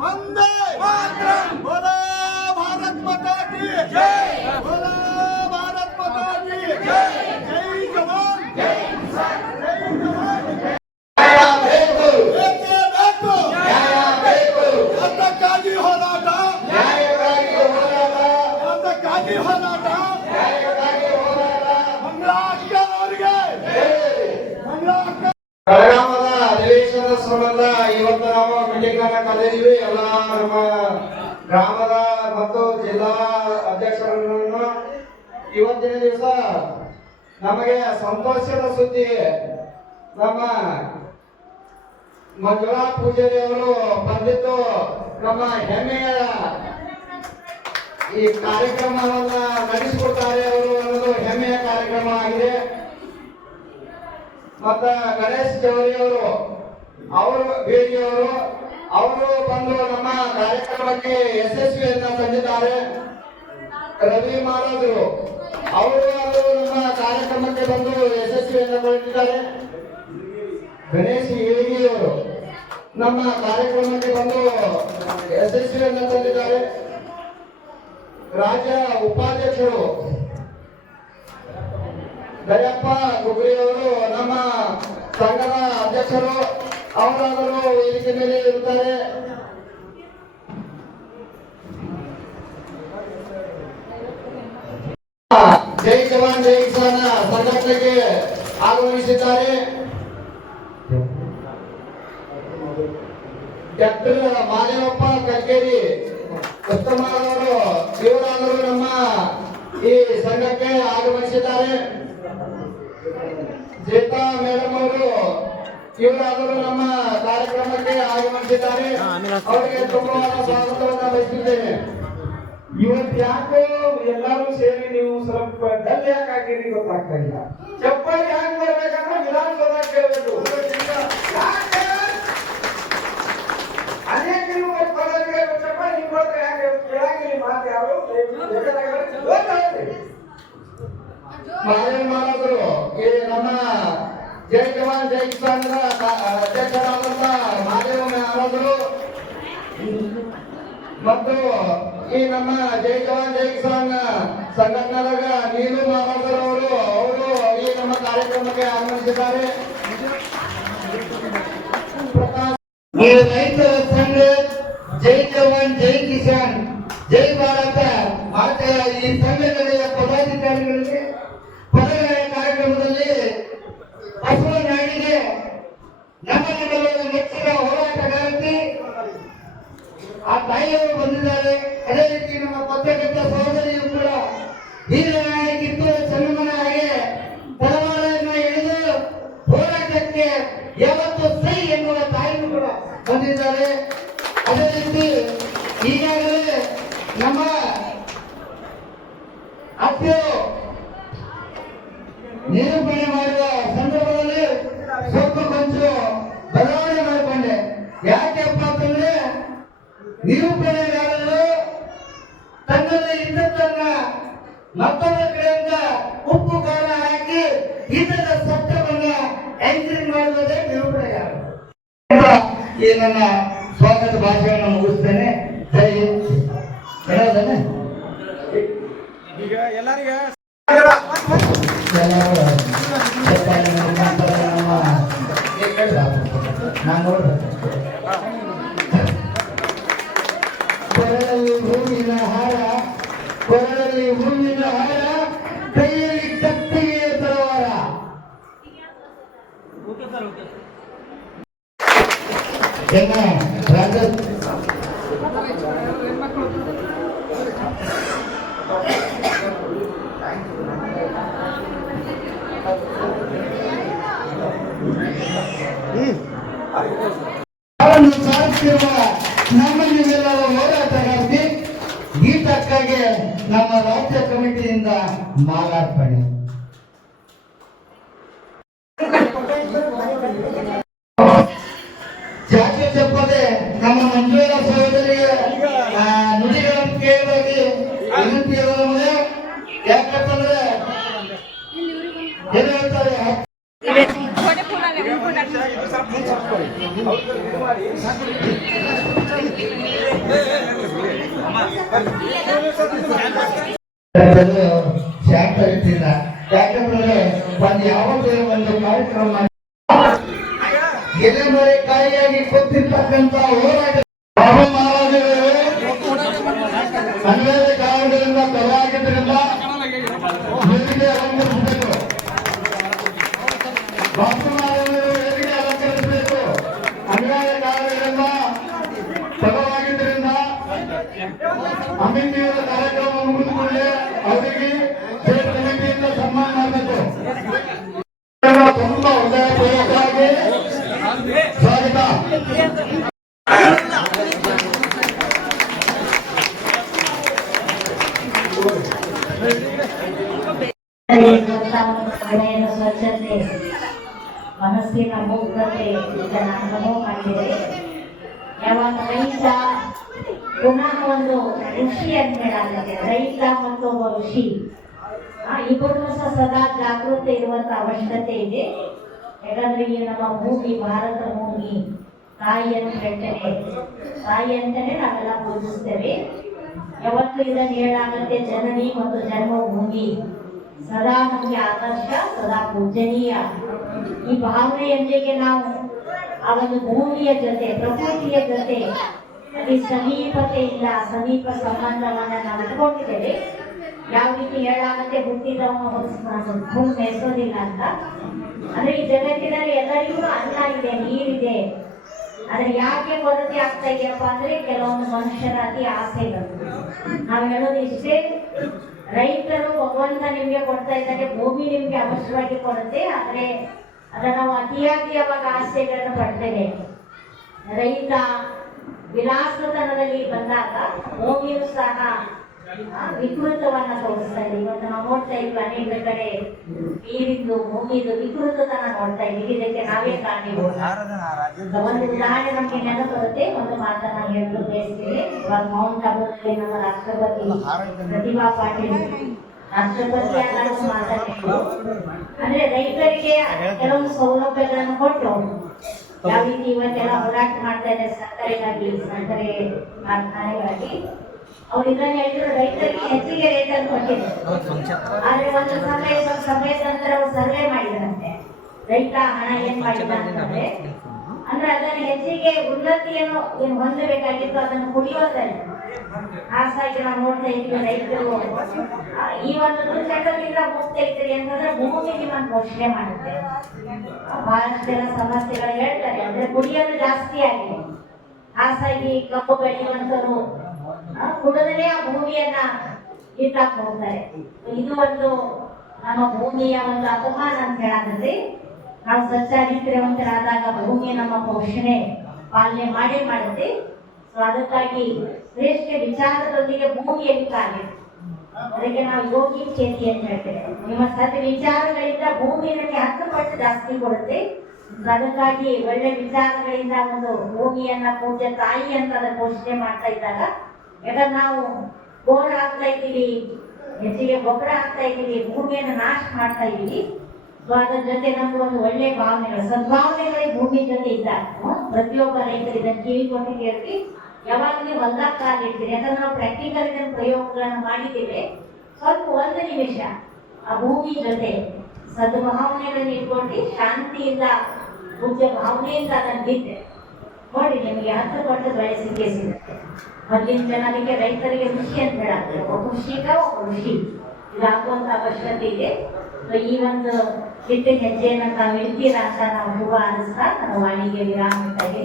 वंदे बोलो भारत माता की जय, बोलो भारत माता की जय, जय जवान जय किसान, जय जवान ಅದಕ್ಕಾಗಿ ಹೋರಾಟ, ಅದಕ್ಕಾಗಿ ಹೋರಾಟ, ಮಂಗಳಾಷ್ಟವರಿಗೆ ಬೆಳಗಾಮದ ಅಧಿವೇಶನದ ಸಂಬಂಧ ಇವತ್ತು ನಾವು ಮೀಟಿಂಗ್ ಅನ್ನ ಕರೆದಿದ್ವಿ. ಎಲ್ಲ ನಮ್ಮ ಗ್ರಾಮದ ಮತ್ತು ಜಿಲ್ಲಾ ಅಧ್ಯಕ್ಷರನ್ನು ಇವತ್ತಿನ ದಿವಸ ನಮಗೆ ಸಂತೋಷದ ಸುದ್ದಿ, ನಮ್ಮ ಮಂಜುಳಾ ಪೂಜಾರಿ ಅವರು ಬಂದಿದ್ದು ನಮ್ಮ ಹೆಮ್ಮೆಯ ಈ ಕಾರ್ಯಕ್ರಮವನ್ನ ನಡೆಸಿಕೊಡ್ತಾರೆ ಅವರು ಅನ್ನೋದು ಹೆಮ್ಮೆಯ ಕಾರ್ಯಕ್ರಮ ಆಗಿದೆ. ಮತ್ತ ಗಣೇಶ್ ಜವರಿ ಅವರು ಬೇಡಿಯವರು ಅವರು ಬಂದು ನಮ್ಮ ಕಾರ್ಯಕ್ರಮಕ್ಕೆ ಯಶಸ್ವಿಯನ್ನ ತಂದಿದ್ದಾರೆ. ರವಿ ಮಹಾರಾಜರು ಅವರು ನಮ್ಮ ಕಾರ್ಯಕ್ರಮಕ್ಕೆ ಬಂದು ಯಶಸ್ವಿಯನ್ನ ಕೊಟ್ಟಿದ್ದಾರೆ. ಗಣೇಶ್ ಯೋಗಿಯವರು ನಮ್ಮ ಕಾರ್ಯಕ್ರಮಕ್ಕೆ ಬಂದು ಯಶಸ್ವಿಯನ್ನ ತಂದಿದ್ದಾರೆ. ರಾಜ್ಯ ಉಪಾಧ್ಯಕ್ಷರು ದಯಪ್ಪ ಗುಗ್ರಿಯವರು ನಮ್ಮ ಸಂಘದ ಅಧ್ಯಕ್ಷರು ಅವರಾದರೂ ವೇದಿಕೆ ಮೇಲೆ ಇರುತ್ತಾರೆ. ಜೈ ಜವಾನ್ ಜೈ ಕಿಸಾನ್ ಸಂಘಟನೆಗೆ ಆಗಮಿಸಿದ್ದಾರೆ. ಡಾಕ್ಟರ್ ಮಾದೇವಪ್ಪ ಕಲ್ಕೇರಿ ಉತ್ತಮವರು ಇವರಾದರೂ ನಮ್ಮ ಈ ಸಂಘಕ್ಕೆ ಆಗಮಿಸಿದ್ದಾರೆ. ಜೇತಾ ಮೇಡಮ್ ಅವರು ಇವರಾದರೂ ನಮ್ಮ ಕಾರ್ಯಕ್ರಮಕ್ಕೆ ಆಗಮಿಸಿದ್ದಾರೆ. ಅವರಿಗೆ ತುಂಬವಾದ ಸ್ವಾಗತವನ್ನು ಬಯಸುತ್ತೇನೆ. ಇವತ್ತು ಯಾಕೋ ಎಲ್ಲರೂ ಸೇರಿ ನೀವು ಸ್ವಲ್ಪ ಡಲ್ ಯಾಕೆ ಹಾಕಿರಿ ಗೊತ್ತಾಗ್ತಾ ಇಲ್ಲ. ಚಪ್ಪಾಳಿ ಯಾಕೆ ಬರ್ಬೇಕಂದ್ರೆ ವಿಧಾನಸಭಾ ಕೇಳಬೇಕು. ಅನೇಕ ಚಪ್ಪಾಳಿ ಯಾಕೆ ಕೇಳಾಗಿರಿ ಮಾತು ಯಾರು ಮಾಲಕರು ನಮ್ಮ ಜೈ ಜವಾನ್ ಜೈ ಕಿಸಾನ್ ಅಧ್ಯಕ್ಷರಾದಂತ ಮಾದೇವ ಮಹಾರಾಜರು ಮತ್ತು ಈ ನಮ್ಮ ಜೈ ಜವಾನ್ ಜೈ ಕಿಸಾನ್ ಸಂಘಟನೆದಾಗ ನೀನು ಮಹಾರಾಜರವರು ಅವರು ಈ ನಮ್ಮ ಕಾರ್ಯಕ್ರಮಕ್ಕೆ ಆಗಮಿಸಿದ್ದಾರೆ. ಈ ರೈತರ ಸಂಘ ಜೈ ಜವಾನ್ ಜೈ ಕಿಸಾನ್ ಜೈ ಭಾರತ ಈ ಸಂಘಟನೆಯ ಪದಾಧಿಕಾರಿಗಳಿಗೆ ಪದಗಳ ಕಾರ್ಯಕ್ರಮದಲ್ಲಿ ಬಸವನಾಡಿಗೆ ನಮ್ಮ ನೆಚ್ಚಿನ ಹೋರಾಟಗಾರತಿ ಆ ತಾಯಿಯವರು ಬಂದಿದ್ದಾರೆ. ಅದೇ ರೀತಿ ನಮ್ಮ ಪತ್ರಕರ್ತ ಸಹೋದರಿಯು ಕೂಡ ವೀರನಾಯ ಕಿತ್ತೂರು ಚೆನ್ನಮ್ಮನ ಹಾಗೆ ತಲವಾರನ್ನ ಹಿಡಿದು ಹೋರಾಟಕ್ಕೆ ಯಾವತ್ತು ಸೈ ಎನ್ನುವ ತಾಯಿಯೂ ಕೂಡ ಬಂದಿದ್ದಾರೆ. ಅದೇ ರೀತಿ ಈಗಾಗಲೇ ನಮ್ಮ ಅತ್ತೆಯು ನಿರೂಪಣೆ ಮಾಡುವ ಸಂದರ್ಭದಲ್ಲಿ ಸ್ವಲ್ಪ ಕೊಂಚ ಬದಲಾವಣೆ ಮಾಡಿಕೊಂಡೆ. ಯಾಕೆಪ್ಪ ಅಂತಂದ್ರೆ ನಿರೂಪಣೆಗಾರರು ತನ್ನಲ್ಲಿ ಇದ್ದದ್ದನ್ನ ಮತ್ತೊಂದ ಕಡೆಯಿಂದ ಉಪ್ಪು ಖಾರ ಹಾಕಿ ಇದ್ದದ ಸತ್ಯವನ್ನ ಎಂಟ್ರಿ ಮಾಡುವುದೇ ನಿರೂಪಣೆಗಾರರು. ಈ ನನ್ನ ಸ್ವಾಗತ ಭಾಷೆಯನ್ನು ಮುಗಿಸ್ತೇನೆ. ಜೈ ಹೇಳೋದನ್ನೇ ಈಗ ಎಲ್ಲರಿಗೆ ಕೊರಳಲ್ಲಿ ಹೂವಿನ ಹಾರ, ಕೊರಳಲ್ಲಿ ಹೂವಿನ ಹಾರ, ಕೈಯಲ್ಲಿ ಕತ್ತಿಗೆ ತಲವಾರ. ನಮ್ಮ ನೀವೆಲ್ಲರ ಹೋರಾಟಗಾರ್ತಿ ಗೀತಕ್ಕಾಗಿ ನಮ್ಮ ರಾಜ್ಯ ಕಮಿಟಿಯಿಂದ ಮಾಲಾರ್ಪಣೆ. ಜಾತಿ ತಪ್ಪದೆ ನಮ್ಮ ಮಂಜುಳಾ ಸಹೋದರಿಗೆ ನುಡಿಗಳನ್ನು ಕೇಳುವಾಗಿ ವಿನಂತಿ ಯಾಕಂತಂದ್ರೆ ಏನು ಹೇಳ್ತಾರೆ ಶಾಂತ ಇರ್ತಿಲ್ಲ. ಯಾಕಂದ್ರೆ ಒಂದು ಯಾವುದೇ ಒಂದು ಕಾರ್ಯಕ್ರಮ ಎಲೆಮರೆಕಾಯಿಯಾಗಿ ಕೊಟ್ಟಿರ್ತಕ್ಕಂಥ ಹೋರಾಟ ಬಾಬಾ ಮಹಾರಾಜರು ಅನ್ವೇಷ ಕಾರಣಗಳಿಂದ ತಲೆಯಾಗಿದ್ದರಿಂದ ವೇದಿಕೆ ಅಲಂಕರಿಸಬೇಕು. ಬಾಬಾ ಮಹಾರಾಜರು ವೇದಿಕೆ ಅಲಂಕರಿಸಬೇಕು. ಅನ್ವೇಷ ಕಾರಣಗಳಿಂದ ತಲೆಯಾಗಿದ್ದರಿಂದ ಅಮಿತಿಯವರ ಕಾರ್ಯಕ್ರಮ ಮುಗಿದುಕೊಂಡೆ ಅವರಿಗೆ ಸ್ಟೇಟ್ ಕಮಿಟಿಯಿಂದ ಸನ್ಮಾನ ಮಾಡಬೇಕು. ತುಂಬಾ ಒಳ್ಳೆಯದಾಗಿ ಸ್ವಾಗತ. ಹೃದಯದ ಸ್ವಚ್ಛತೆ, ಮನಸ್ಸಿನ ಮುಗ್ಧತೆ ಇದನ್ನು ಮಾಡಿದೆ. ಯಾವಾಗ ರೈತ ಪುನಃ ಒಂದು ಋಷಿ ಅಂತ ಹೇಳಾಗುತ್ತೆ. ರೈತ ಮತ್ತು ಒಬ್ಬ ಋಷಿ ಇಬ್ಬರು ಸದಾ ಜಾಗೃತಿ ಇರುವಂತ ಅವಶ್ಯಕತೆ ಇದೆ. ಯಾಕಂದ್ರೆ ಈ ನಮ್ಮ ಭೂಮಿ ಭಾರತ ಭೂಮಿ ತಾಯಿ ಅಂತ ಹೇಳ್ತೇವೆ. ತಾಯಿ ಅಂತಾನೆ ನಾವೆಲ್ಲ ಪೂಜಿಸ್ತೇವೆ. ಯಾವತ್ತು ಇದನ್ನು ಹೇಳಾಗುತ್ತೆ, ಜನನಿ ಮತ್ತು ಜನ್ಮಭೂಮಿ ಸದಾ ನಮಗೆ ಆದರ್ಶ, ಸದಾ ಪೂಜನೀಯ. ಈ ಭಾವನೆಯೊಂದಿಗೆ ನಾವು ಆ ಒಂದು ಭೂಮಿಯ ಜೊತೆ, ಪ್ರಕೃತಿಯ ಜೊತೆ ಅಲ್ಲಿ ಸಮೀಪತೆಯಿಂದ ಸಮೀಪ ಸಂಬಂಧವನ್ನ ನಾವು ಇಟ್ಕೊಂಡಿದ್ದೇವೆ. ಯಾವ ರೀತಿ ಹೇಳಾಗುತ್ತೆ, ಹುಟ್ಟಿದವನು ಮೆಸೋದಿಲ್ಲ ಅಂತ. ಅಂದ್ರೆ ಈ ಜಗತ್ತಿನಲ್ಲಿ ಎಲ್ಲರಿಗೂ ಅನ್ನ ಇದೆ, ನೀರಿದೆ. ಆದ್ರೆ ಯಾಕೆ ಕೊರತೆ ಆಗ್ತಾ ಇದೆಯಪ್ಪ ಅಂದ್ರೆ ಕೆಲವೊಂದು ಮನುಷ್ಯರ ಅತಿ ಆಸೆಗಳು. ನಾವು ಹೇಳೋದು ಇಷ್ಟೇ, ರೈತರು ಭಗವಂತ ನಿಮ್ಗೆ ಕೊಡ್ತಾ ಇದ್ದಾರೆ, ಭೂಮಿ ನಿಮ್ಗೆ ಅವಶ್ಯವಾಗಿ ಕೊಡುತ್ತೆ. ಆದ್ರೆ ಅದನ್ನ ನಾವು ಅತಿಯಾಗಿ ಯಾವಾಗ ಆಸೆಗಳನ್ನು ಪಡ್ತೇವೆ, ರೈತ ವಿಲಾಸತನದಲ್ಲಿ ಬಂದಾಗ ಭೂಮಿಯು ಸಹ ವಿಕೃತವನ್ನ ತೋರಿಸ್ತಾ ಇದೆ. ಇವತ್ತು ನಾವು ನೋಡ್ತಾ ಇದ್ವಿ ಅನೇಕ ಕಡೆ ನೀರಿದ್ದು ಭೂಮಿದು ವಿಕೃತತನ ನೋಡ್ತಾ ಇದ್ದೀವಿ. ಇದಕ್ಕೆ ನಾವೇ ಕಾರಣೀಭೂತ. ಒಂದು ಉದಾಹರಣೆ ನಮ್ಗೆ ನೆನಪು ಬರುತ್ತೆ, ಒಂದು ಮಾತನ್ನ ಹೇಳಲು ಬಯಸ್ತೀನಿ. ಇವಾಗ ಮೌಂಟ್ ಆಬೂದಲ್ಲಿ ನಮ್ಮ ರಾಷ್ಟ್ರಪತಿ ಪ್ರತಿಭಾ ಪಾಟೀಲ್ ರಾಷ್ಟ್ರಪತಿ ಆಗ ಮಾತಾಡಿದ್ರು. ಅಂದ್ರೆ ರೈತರಿಗೆ ಕೆಲವೊಂದು ಸೌಲಭ್ಯಗಳನ್ನು ಕೊಟ್ಟು ಯಾವ ರೀತಿ ಇವತ್ತೆಲ್ಲ ಹೋರಾಟ ಮಾಡ್ತಾ ಇದ್ದಾರೆ ಸಕ್ಕರೆಗಾಗಿ, ಸಕ್ಕರೆ ಕಾರ್ಖಾನೆಗಾಗಿ. ಅವ್ರು ಇದನ್ನ ಹೇಳಿದ್ರು, ರೈತರಿಗೆ ಹೆಚ್ಚಿಗೆ ರೇಟ್ ಅನ್ನು ಕೊಟ್ಟಿದ್ರು. ಆದ್ರೆ ಒಂದು ಸಮಯದ ನಂತರ ಅವ್ರು ಸರ್ವೆ ಮಾಡಿದ್ರಂತೆ, ರೈತ ಹಣ ಏನ್ ಮಾಡಿದ ಅಂತಂದ್ರೆ, ಅಂದ್ರೆ ಅದನ್ನ ಹೆಚ್ಚಿಗೆ ಉನ್ನತಿಯನ್ನು ಹೊಂದಬೇಕಾಗಿತ್ತು, ಅದನ್ನು ಕುಡಿಯೋದಲ್ಲ. ಹಾಗಾಗಿ ನಾವು ನೋಡ್ತಾ ಇದ್ವಿ ರೈತರು ಈ ಒಂದು ದುರ್ಚಟದಿಂದ ಮುಕ್ತ ಇರ್ತೀರಿ ಅಂತಂದ್ರೆ ಭೂಮಿ ನಿಮ್ಮನ್ನು ಪೋಷಣೆ ಮಾಡುತ್ತೆ. ಬಹಳಷ್ಟು ಜನ ಸಮಸ್ಯೆಗಳು ಹೇಳ್ತಾರೆ, ಅಂದ್ರೆ ಕುಡಿಯೋದು ಜಾಸ್ತಿ ಆಗಿದೆ. ಹಾಗಾಗಿ ಕಬ್ಬು ಬೆಳೆಯುವಂತರು ಕುಡದಲೇ ಆ ಭೂಮಿಯನ್ನ ಕಿತ್ತಾಕ್ ಹೋಗ್ತಾರೆ. ಇದು ಒಂದು ನಮ್ಮ ಭೂಮಿಯ ಒಂದು ಅಪಮಾನ ಅಂತ ಹೇಳಾದ್ರೆ, ನಾವು ಸಚ್ಚಾರಿತ್ರ್ಯವಂತರಾದಾಗ ಭೂಮಿಯ ನಮ್ಮ ಪೋಷಣೆ ಪಾಲನೆ ಮಾಡುತ್ತೆ. ಸೊ ಅದಕ್ಕಾಗಿ ಶ್ರೇಷ್ಠ ವಿಚಾರದೊಂದಿಗೆ ಭೂಮಿಯಲ್ಲಿ ಕಾರ್ಯ, ಅದಕ್ಕೆ ನಾವು ಯೋಗಿ ಚೇತಿ ಅಂತ ಹೇಳ್ತೇವೆ. ನಿಮ್ಮ ಸತ್ ವಿಚಾರಗಳಿಂದ ಭೂಮಿ ನಮಗೆ 10 ಪಟ್ಟು ಜಾಸ್ತಿ ಕೊಡುತ್ತೆ. ಅದಕ್ಕಾಗಿ ಒಳ್ಳೆ ವಿಚಾರಗಳಿಂದ ಒಂದು ಭೂಮಿಯನ್ನ ಪೂಜೆ ತಾಯಿ ಅಂತ ಅದನ್ನ ಪೋಷಣೆ ಮಾಡ್ತಾ ಇದ್ದಾಗ, ಯಾಕಂದ್ರೆ ನಾವು ಬೋರ್ ಹಾಕ್ತಾ ಇದ್ದೀವಿ, ಹೆಚ್ಚಿಗೆ ಗೊಬ್ಬರ ಹಾಕ್ತಾ ಇದ್ದೀವಿ, ಭೂಮಿಯನ್ನು ನಾಶ ಮಾಡ್ತಾ ಇದ್ದೀವಿ. ಸೊ ಅದ್ರ ಜೊತೆ ನಮ್ಗೆ ಒಂದು ಒಳ್ಳೆ ಭಾವನೆಗಳು, ಸದ್ಭಾವನೆಗಳೇ ಭೂಮಿ ಜೊತೆ ಇದ್ದಾಗ ಪ್ರತಿಯೊಬ್ಬ ರೈತರು ಇದನ್ನು ಕಿವಿ ಕೊಟ್ಟು ಕೇಳ್ತಿ, ಯಾವಾಗ ನೀವು ಹೊಲ್ದಾಗ ಕಾಲಿಡ್ತೀರಿ. ಯಾಕಂದ್ರೆ ನಾವು ಪ್ರಾಕ್ಟಿಕಲ್ ಪ್ರಯೋಗಗಳನ್ನು ಮಾಡಿದ್ದೇವೆ. ಸ್ವಲ್ಪ 1 ನಿಮಿಷ ಆ ಭೂಮಿ ಜೊತೆ ಸದ್ಭಾವನೆಗಳನ್ನು ಇಟ್ಕೊಂಡು ಶಾಂತಿಯಿಂದ ಪೂಜ್ಯ ಭಾವನೆಯಿಂದ ಅದನ್ನು ಬಿದ್ದೆ ನೋಡಿ, ನಿಮಗೆ 10 ಪಟ್ಟು ಬೆಳೆಸಿಕೆ ಸಿಗುತ್ತೆ. ಮೊದಲಿನ ಜನರಿಗೆ ರೈತರಿಗೆ ಋಷಿ ಅಂತ ಹೇಳಾಗ್ತದೆ, ಒಬ್ಬ ಕೃಷಿಕ ಒಬ್ಬ ಋಷಿ ಇದಾಗುವಂತ ಅವಶ್ಯಕತೆ ಇದೆ. ಈ ಒಂದು ಕೆಟ್ಟ ಹೆಜ್ಜೆಯನ್ನು ತಾವು ಇಡ್ತೀರಾ ಅಂತ ನಾವು ಶುಭ ಅನಿಸ್ತಾ ನನ್ನ ವಾಣಿಗೆ ವಿರಾಮ ಇದ್ದಾಗೆ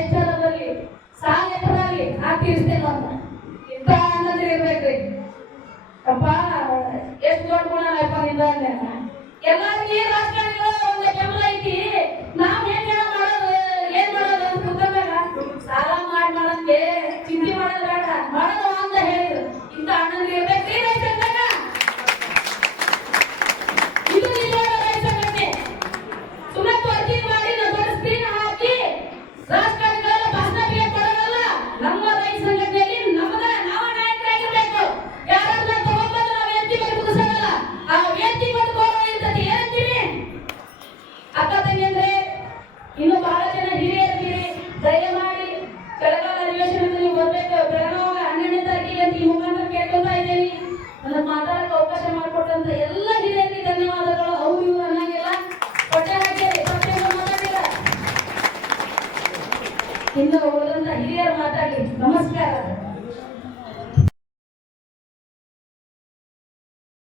ಎಷ್ಟರಲ್ಲಿ ಸಾಲ ಎಷ್ಟರಲ್ಲಿ ಹಾಕಿರ್ತೇನೆ ಅಂತ ಇಂಥ ಅನ್ನೋದು ಇರ್ಬೇಕ್ರಿ. ಅಪ್ಪ ಎಷ್ಟು ದೊಡ್ಡ ಗುಣಪ್ಪ ನಿಂದ ಎಲ್ಲಾರ್ಗಿ ರಾಜಕಾರಣಿಗಳ ಒಂದು ಬೆಂಬಲ ಐತಿ. ನಾವ್ ಏನ್ ಮಾಡೋದು ಅಂತ ಕುಂತಾಗ ಸಾಲ ಮಾಡೋಂಗೆ ಚಿಂತೆ ಮಾಡೋದು ಬೇಡ, ಮಾಡೋದು ಅಂತ ಹೇಳಿದ್ರು. ಇಂಥ ಅಣ್ಣಂದ್ರೆ ಇರ್ಬೇಕ್ರಿ ರೈತಂದಾಗ. ಇದು ನಿಜವಾದ ರೈತ ಇನ್ನು ಉಳಿದ